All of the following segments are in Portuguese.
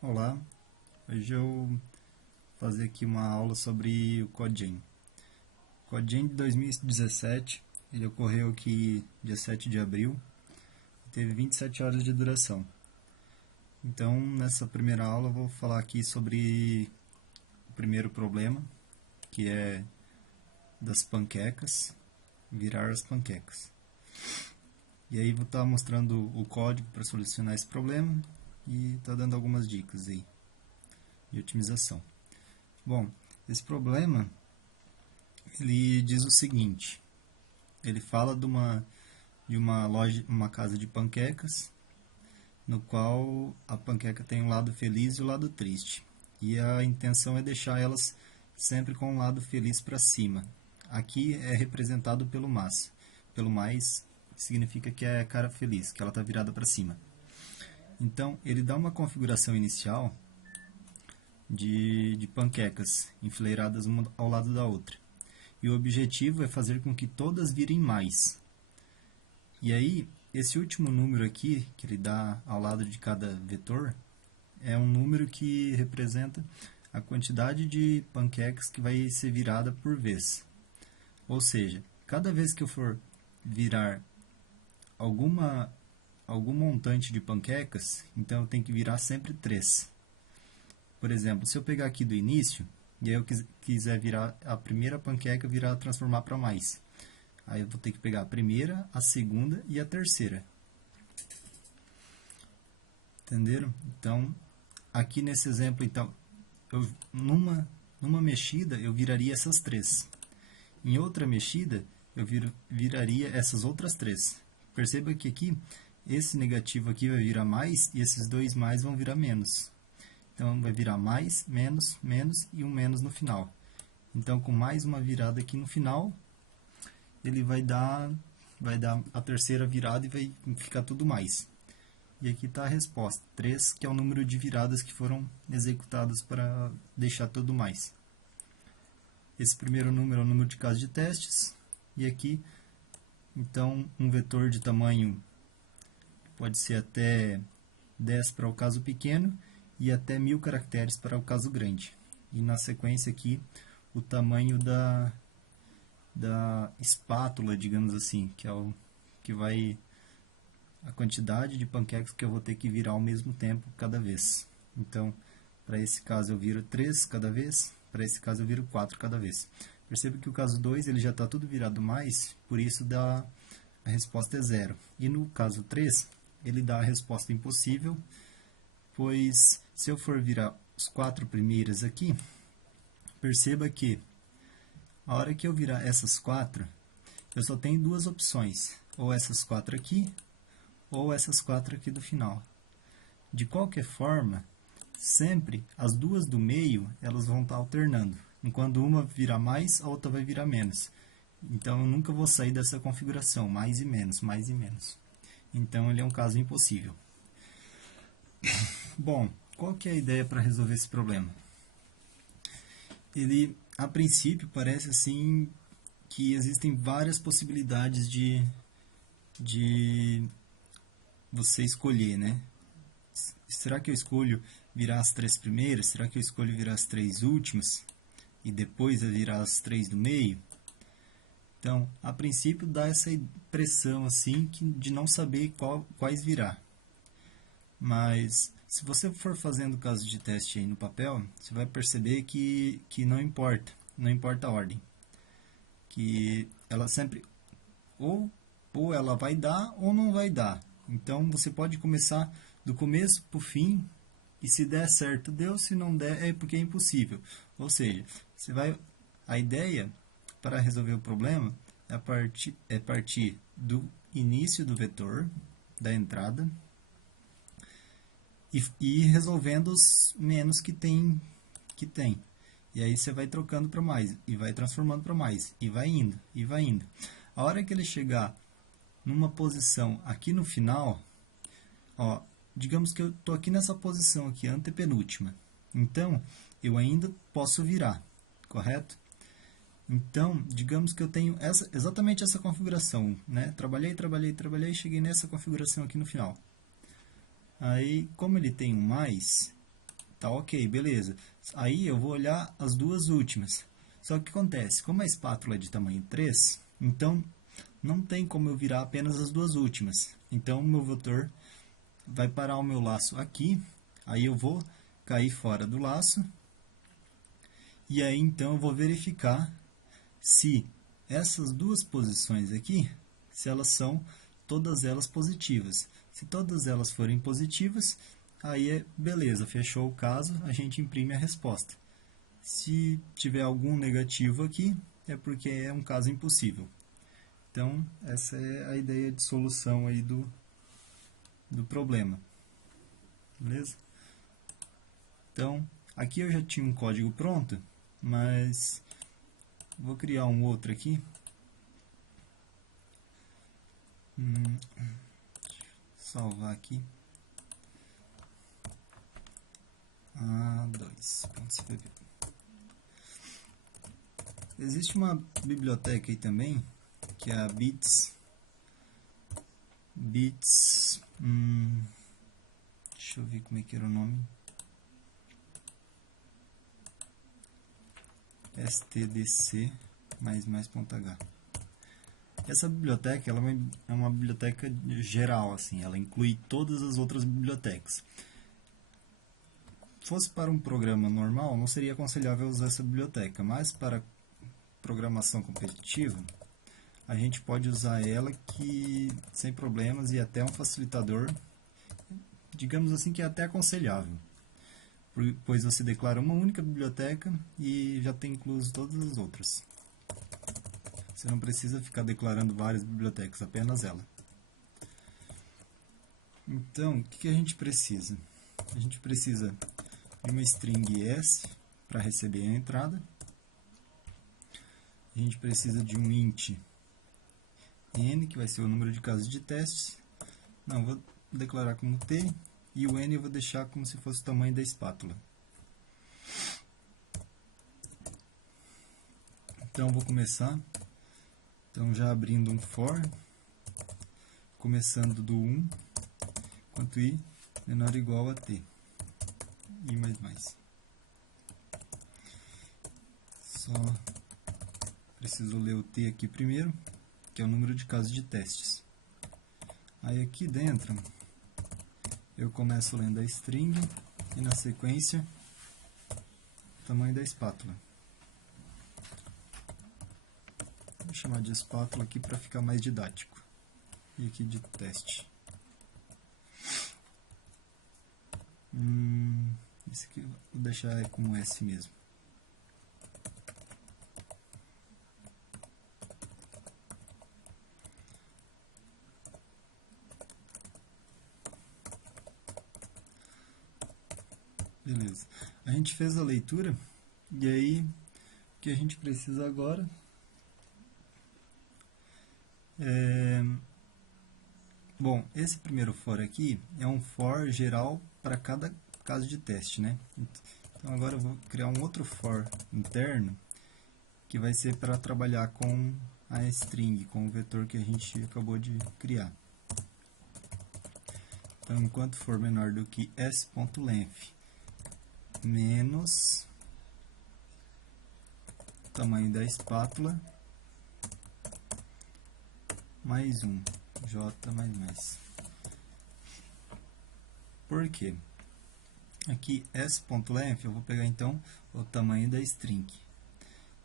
Olá, hoje eu vou fazer aqui uma aula sobre o CodeGen. O CodeGen de 2017, ele ocorreu aqui dia 7 de abril e teve 27 horas de duração. Então, nessa primeira aula eu vou falar aqui sobre o primeiro problema, que é das panquecas, virar as panquecas. E aí vou estar mostrando o código para solucionar esse problema e estar dando algumas dicas aí de otimização. Bom, esse problema, ele diz o seguinte, ele fala de uma loja, uma casa de panquecas, no qual a panqueca tem um lado feliz e o lado triste. E a intenção é deixar elas sempre com o lado feliz para cima. Aqui é representado pelo mais. Pelo mais significa que é a cara feliz, que ela está virada para cima. Então, ele dá uma configuração inicial de panquecas enfileiradas uma ao lado da outra. E o objetivo é fazer com que todas virem mais. E aí, esse último número aqui, que ele dá ao lado de cada vetor, é um número que representa a quantidade de panquecas que vai ser virada por vez. Ou seja, cada vez que eu for virar algum montante de panquecas, então eu tenho que virar sempre 3. Por exemplo, se eu pegar aqui do início, e aí eu quiser virar a primeira panqueca, transformar para mais. Aí eu vou ter que pegar a primeira, a segunda e a terceira. Entenderam? Então, aqui nesse exemplo, então, numa mexida eu viraria essas 3. Em outra mexida, eu viraria essas outras 3. Perceba que aqui, esse negativo aqui vai virar mais e esses dois mais vão virar menos. Então, vai virar mais, menos, menos e um menos no final. Então, com mais uma virada aqui no final, ele vai dar a terceira virada e vai ficar tudo mais. E aqui está a resposta, 3, que é o número de viradas que foram executadas para deixar tudo mais. Esse primeiro número é o número de casos de testes. E aqui, então, um vetor de tamanho pode ser até 10 para o caso pequeno e até 1000 caracteres para o caso grande. E na sequência aqui, o tamanho da espátula, digamos assim, que é o que vai a quantidade de panquecas que eu vou ter que virar ao mesmo tempo cada vez. Então, para esse caso eu viro 3 cada vez, para esse caso eu viro 4 cada vez. Perceba que o caso 2 ele já está tudo virado mais, por isso a resposta é 0. E no caso 3, ele dá a resposta impossível, pois se eu for virar os 4 primeiras aqui, perceba que a hora que eu virar essas 4, eu só tenho duas opções, ou essas 4 aqui, ou essas 4 aqui do final. De qualquer forma, sempre as duas do meio elas vão estar alternando. Enquanto uma virar mais, a outra vai virar menos. Então eu nunca vou sair dessa configuração, mais e menos, mais e menos. Então ele é um caso impossível. Bom, qual que é a ideia para resolver esse problema? Ele, a princípio, parece assim que existem várias possibilidades de você escolher, né? Será que eu escolho virar as 3 primeiras? Será que eu escolho virar as 3 últimas? E depois virar as 3 do meio? Então, a princípio dá essa impressão assim de não saber quais virar. Mas se você for fazendo caso de teste aí no papel, você vai perceber que não importa a ordem. Que ela sempre ou ela vai dar ou não vai dar. Então você pode começar do começo para o fim e se der certo deu, se não der é porque é impossível. Ou seja, a ideia para resolver o problema é partir do início do vetor, da entrada, e ir resolvendo os menos que tem. E aí você vai trocando para mais, e vai transformando para mais, e vai indo, e vai indo. A hora que ele chegar numa posição aqui no final, ó, digamos que eu estou aqui nessa posição aqui, antepenúltima. Então, eu ainda posso virar, correto? Então, digamos que eu tenho exatamente essa configuração, né? Trabalhei e cheguei nessa configuração aqui no final. Aí, como ele tem um mais, Tá ok, beleza. Aí eu vou olhar as duas últimas. Só que o que acontece? Como a espátula é de tamanho 3, então não tem como eu virar apenas as duas últimas. Então o meu vetor vai parar o meu laço aqui, aí eu vou cair fora do laço, e aí então eu vou verificar se essas duas posições aqui, se elas são todas elas positivas. Se todas elas forem positivas, aí é beleza, fechou o caso, a gente imprime a resposta. Se tiver algum negativo aqui, é porque é um caso impossível. Então, essa é a ideia de solução aí do problema. Beleza? Então, aqui eu já tinha um código pronto, mas vou criar um outro aqui. Salvar aqui. A2.cpp. Existe uma biblioteca aí também, que é a Bits. Deixa eu ver como é que era o nome. stdc ++.h. Essa biblioteca ela é uma biblioteca geral, assim, ela inclui todas as outras bibliotecas. Fosse para um programa normal, não seria aconselhável usar essa biblioteca, mas para programação competitiva, a gente pode usar ela sem problemas e até um facilitador, digamos assim que é até aconselhável, pois você declara uma única biblioteca e já tem incluso todas as outras. Você não precisa ficar declarando várias bibliotecas, apenas ela. Então, o que a gente precisa? A gente precisa de uma string s para receber a entrada. A gente precisa de um int n, que vai ser o número de casos de testes. Não, vou declarar como t, e o n eu vou deixar como se fosse o tamanho da espátula. Então, vou começar. Então, já abrindo um for, começando do 1, enquanto i menor ou igual a t. I mais. Só preciso ler o t aqui primeiro, que é o número de casos de testes. Aí aqui dentro, eu começo lendo a string e na sequência, o tamanho da espátula. Vou chamar de espátula aqui para ficar mais didático. E aqui de teste. Esse aqui vou deixar como S mesmo. Beleza. A gente fez a leitura e aí o que a gente precisa agora Bom, esse primeiro for aqui é um for geral para cada caso de teste, né? Então agora eu vou criar um outro for interno que vai ser para trabalhar com a string, com o vetor que a gente acabou de criar. Então, enquanto for menor do que s.length menos o tamanho da espátula mais 1, j mais. Por quê? Aqui s.length eu vou pegar então o tamanho da string.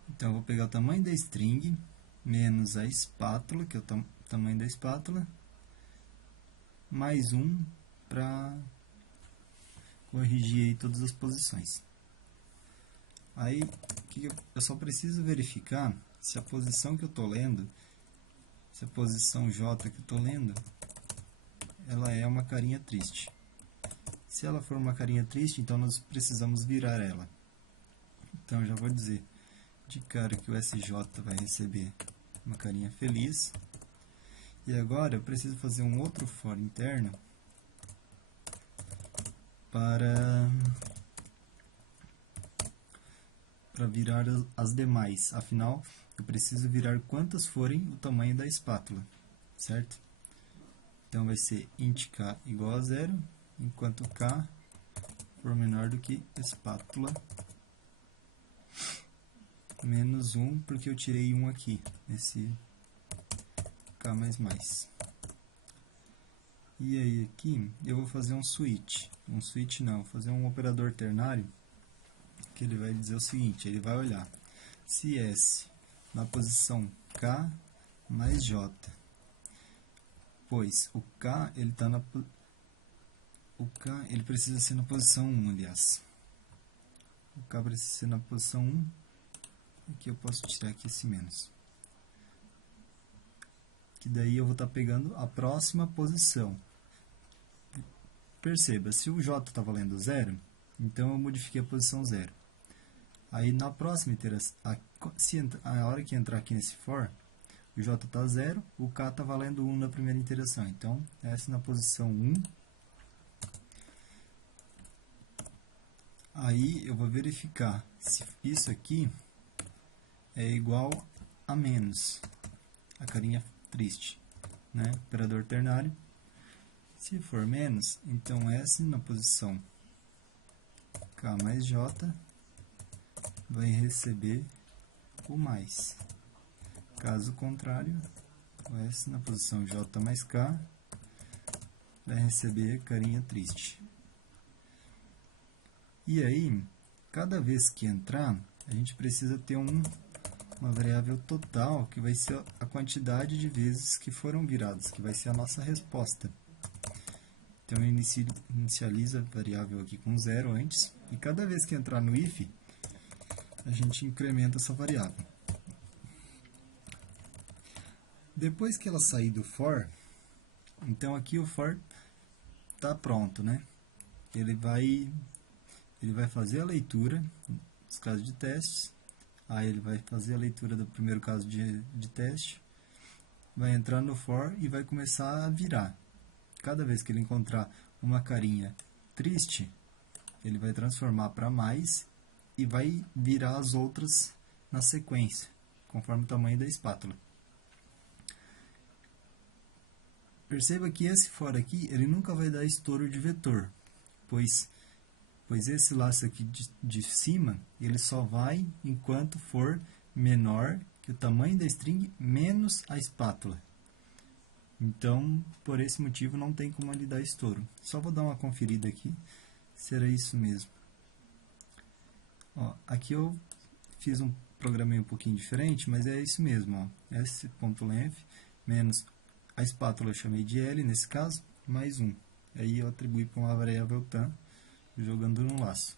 Então eu vou pegar o tamanho da string menos a espátula, que é o tamanho da espátula, mais 1 para corrigir aí todas as posições. Aí eu só preciso verificar se a posição que eu estou lendo, se a posição J que eu estou lendo, ela é uma carinha triste. Se ela for uma carinha triste, então nós precisamos virar ela. Então eu já vou dizer de cara que o SJ vai receber uma carinha feliz. E agora eu preciso fazer um outro for interno para virar as demais. Afinal, eu preciso virar quantas forem o tamanho da espátula, certo? Então vai ser int k igual a 0, enquanto k for menor do que espátula, menos 1, porque eu tirei 1 aqui, esse K++. E aí aqui eu vou fazer um switch, vou fazer um operador ternário, que ele vai dizer o seguinte, ele vai olhar se S na posição K mais J, pois o K ele precisa ser na posição 1, aliás. O K precisa ser na posição 1. Aqui eu posso tirar aqui esse menos. Que daí eu vou estar pegando a próxima posição. Perceba, se o J está valendo 0, então eu modifiquei a posição 0. Aí na próxima iteração, a hora que entrar aqui nesse for, o J está 0, o K está valendo 1 na primeira iteração. Então, S na posição 1. Aí eu vou verificar se isso aqui é igual a menos, a carinha triste, né? Operador ternário. Se for menos, então S na posição K mais J vai receber o mais. Caso contrário, o S na posição J mais K vai receber carinha triste. E aí, cada vez que entrar, a gente precisa ter uma variável total, que vai ser a quantidade de vezes que foram viradas, que vai ser a nossa resposta. Então, eu inicializo a variável aqui com 0 antes, e cada vez que entrar no if, a gente incrementa essa variável. Depois que ela sair do for, então aqui o for está pronto, né? Ele vai fazer a leitura dos casos de testes, aí ele vai fazer a leitura do primeiro caso de teste, vai entrar no for e vai começar a virar. Cada vez que ele encontrar uma carinha triste, ele vai transformar para mais e vai virar as outras na sequência, conforme o tamanho da espátula. Perceba que esse for aqui, ele nunca vai dar estouro de vetor, pois esse laço aqui de cima, ele só vai enquanto for menor que o tamanho da string menos a espátula. Então, por esse motivo, não tem como ele dar estouro. Só vou dar uma conferida aqui, será isso mesmo. Ó, aqui eu fiz um programinha um pouquinho diferente, mas é isso mesmo. Ó. S.length menos a espátula eu chamei de L, nesse caso, mais 1. Aí eu atribuí para uma variável tam, jogando no laço.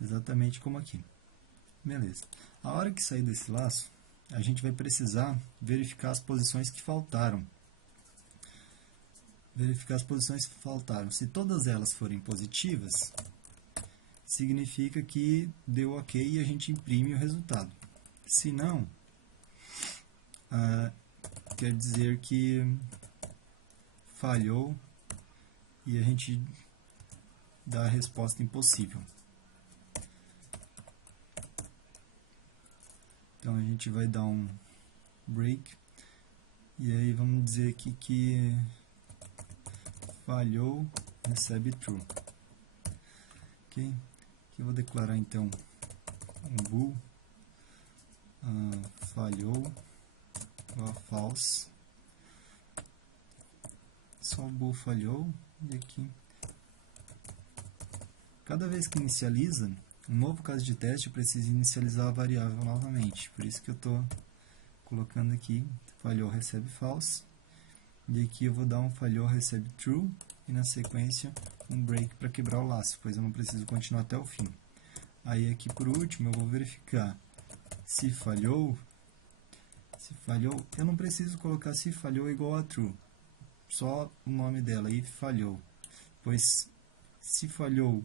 Exatamente como aqui. Beleza. A hora que sair desse laço, a gente vai precisar verificar as posições que faltaram. Se todas elas forem positivas, significa que deu ok e a gente imprime o resultado. Se não, quer dizer que falhou e a gente dá a resposta impossível. Então a gente vai dar um break e aí vamos dizer aqui que falhou, recebe true. Ok? Aqui eu vou declarar então um bool, falhou, false, só o bool falhou, e aqui cada vez que inicializa um novo caso de teste, eu preciso inicializar a variável novamente, por isso que eu estou colocando aqui falhou, recebe false, e aqui eu vou dar um falhou, recebe true, e na sequência um break para quebrar o laço, pois eu não preciso continuar até o fim. Aí aqui por último eu vou verificar se falhou, eu não preciso colocar se falhou igual a true, só o nome dela, if falhou, pois se falhou,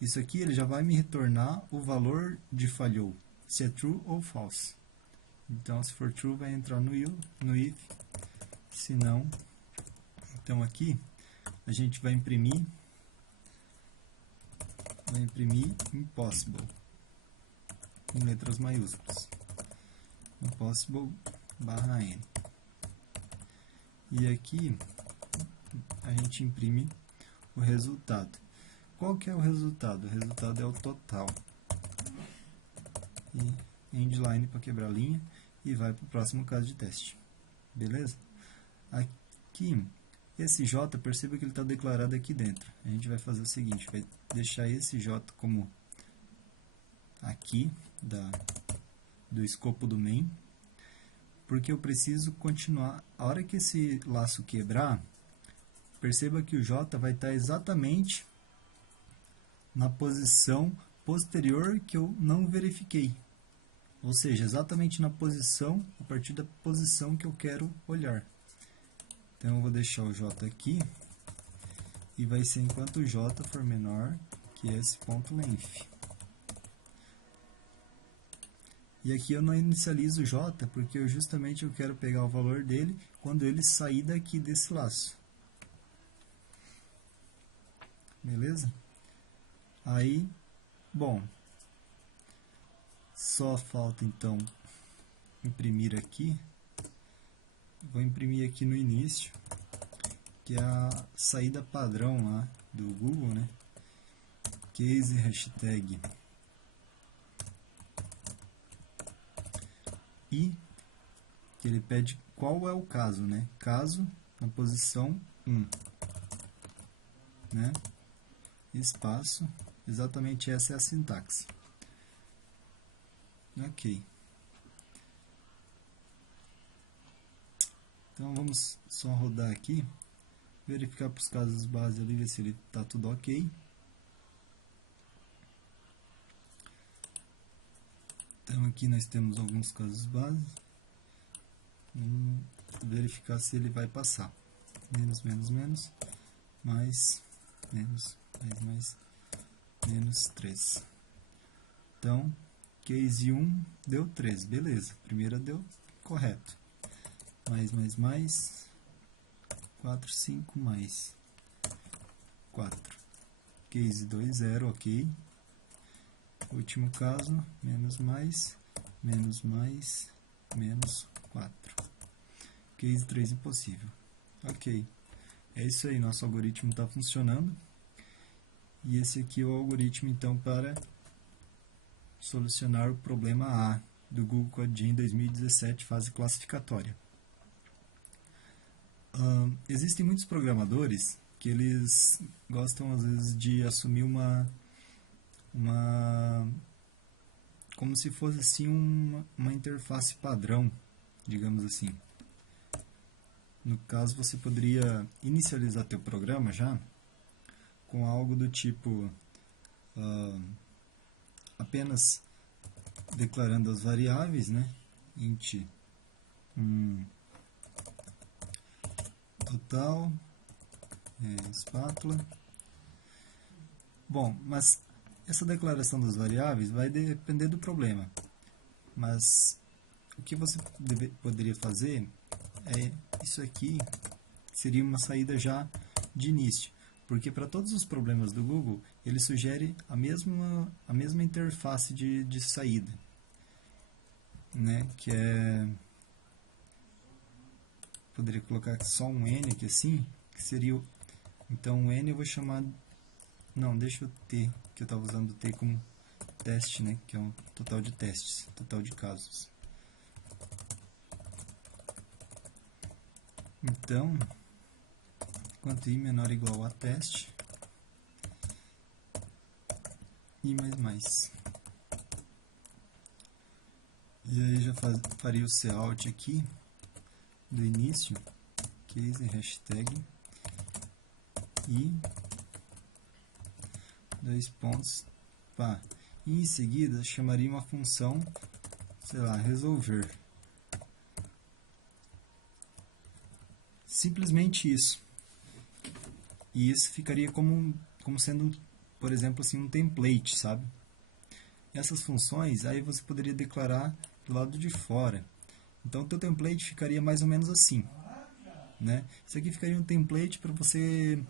isso aqui ele já vai me retornar o valor de falhou, se é true ou false. Então se for true vai entrar no if, se não, então aqui a gente vai imprimir impossible, em letras maiúsculas, impossible /n. E aqui a gente imprime o resultado. qual que é o resultado? O resultado é o total. E endline para quebrar a linha e vai para o próximo caso de teste. Beleza? Aqui, esse J, perceba que ele está declarado aqui dentro. A gente vai fazer o seguinte, vai deixar esse J como aqui do escopo do main, porque eu preciso continuar. A hora que esse laço quebrar, perceba que o J vai estar exatamente na posição posterior que eu não verifiquei. Ou seja, exatamente na posição, a partir da posição que eu quero olhar. Então, eu vou deixar o J aqui, e vai ser enquanto o J for menor que esse ponto length. E aqui eu não inicializo o J, porque eu justamente quero pegar o valor dele quando ele sair daqui desse laço. Beleza? Aí, bom, só falta então imprimir aqui. Vou imprimir aqui no início, que é a saída padrão lá do Google, né? Case hashtag e que ele pede qual é o caso, né? Caso na posição 1, né? Espaço, exatamente essa é a sintaxe. Ok. Então vamos só rodar aqui, verificar para os casos base ali, ver se ele está tudo ok. Então aqui nós temos alguns casos base. Vamos verificar se ele vai passar. Menos, menos, menos, mais, menos, mais, menos 3. Então, case 1 deu 3, beleza. Primeira deu correto. Mais, 4, 5, mais 4. Case 2, 0, ok. Último caso, menos, menos, menos 4. Case 3, impossível. Ok. É isso aí, nosso algoritmo está funcionando. E esse aqui é o algoritmo, então, para solucionar o problema A do Google CodeGen 2017, fase classificatória. Existem muitos programadores que eles gostam, às vezes, de assumir como se fosse assim uma interface padrão, digamos assim. No caso, você poderia inicializar teu programa já com algo do tipo apenas declarando as variáveis, né? Int total, espátula. Bom, mas essa declaração das variáveis vai depender do problema. Mas o que você poderia fazer é isso aqui, seria uma saída já de início. Porque para todos os problemas do Google, ele sugere a mesma interface de saída, né? Que é... Poderia colocar só um N aqui assim, que seria... Então, o N eu vou chamar... Não, deixa o T, que eu estava usando o T como teste, né? Que é um total de testes, total de casos. Então, enquanto i menor ou igual a teste, i mais. E aí já faria o cout aqui, do início, case hashtag i, 2 pontos, pá. E em seguida chamaria uma função, sei lá, resolver. Simplesmente isso. E isso ficaria como sendo, por exemplo, assim, um template, sabe? E essas funções, aí você poderia declarar do lado de fora. Então, o teu template ficaria mais ou menos assim, né? Isso aqui ficaria um template para você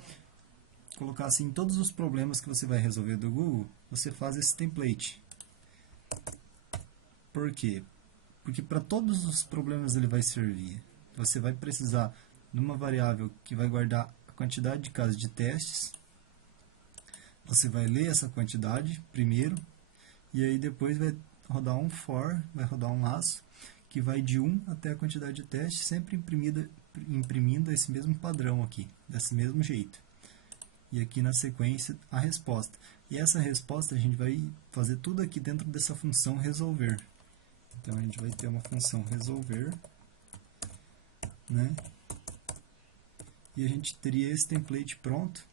colocar assim, todos os problemas que você vai resolver do Google, você faz esse template. Por quê? Porque para todos os problemas ele vai servir. Você vai precisar de uma variável que vai guardar a quantidade de casos de testes, Você vai ler essa quantidade primeiro, e aí depois vai rodar um for, vai rodar um laço, que vai de 1 até a quantidade de teste, sempre imprimindo esse mesmo padrão aqui, desse mesmo jeito. E aqui na sequência a resposta. E essa resposta a gente vai fazer tudo aqui dentro dessa função resolver. Então a gente vai ter uma função resolver, né? E a gente teria esse template pronto.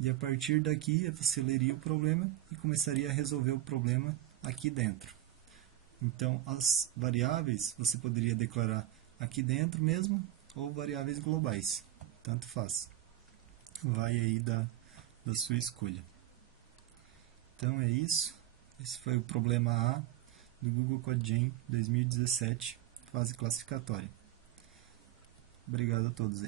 E a partir daqui você leria o problema e começaria a resolver o problema aqui dentro. Então as variáveis você poderia declarar aqui dentro mesmo ou variáveis globais, tanto faz. Vai aí da sua escolha. Então é isso. Esse foi o problema A do Google CodeGen 2017, fase classificatória. Obrigado a todos aí.